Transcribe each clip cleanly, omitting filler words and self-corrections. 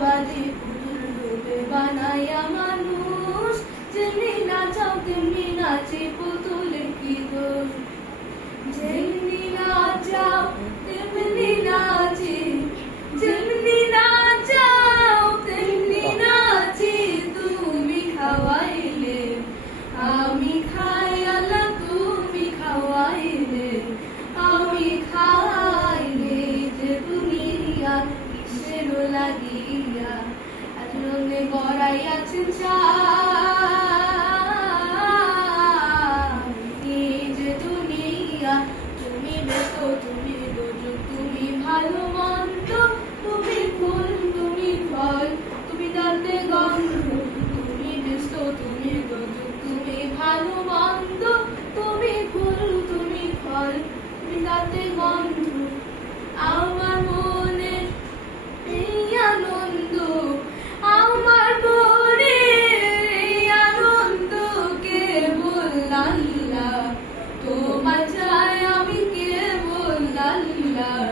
বাজে পুতুল রূপে বানাইয়া মানুষ, যেমনি নাচাও তেমনি নাচে পুতুলের কি দোষ। যেমনি নাচাও তেমনি নাচে, যেমনি নাচাও তেমনি নাচে, তুমি খাওয়াইলে আমি খাই আল্লাহ, তুমি খাওয়াইলে আমি খাইলে, যে দুনিয়া কিসের লাগিয়া আজনে গড়াইয়াছেন এই যে দুনিয়া, তুমি ব্যস্ত তুমি দোজক, তুমি ভালো মন্দ, তুমি ফুল তুমি ফল, তুমি দাঁতে গন্ধ, তুমি ব্যস্ত তুমি দোজক, তুমি ভালো মন্দ, তুমি ফুল তুমি ফল, তুমি দাঁতে গন্ধ। আমার মনে এই আনন্দ, আমার মনে এই আনন্দ, কেবল আল্লাহ তোমার চাই, আমি কেবল আল্লাহ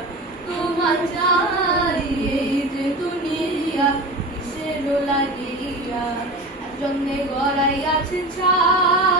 তোমার চাই। এই যে দুনিয়া কিসের লাগিয়া জন্যে গড়াইয়াছে ছাই।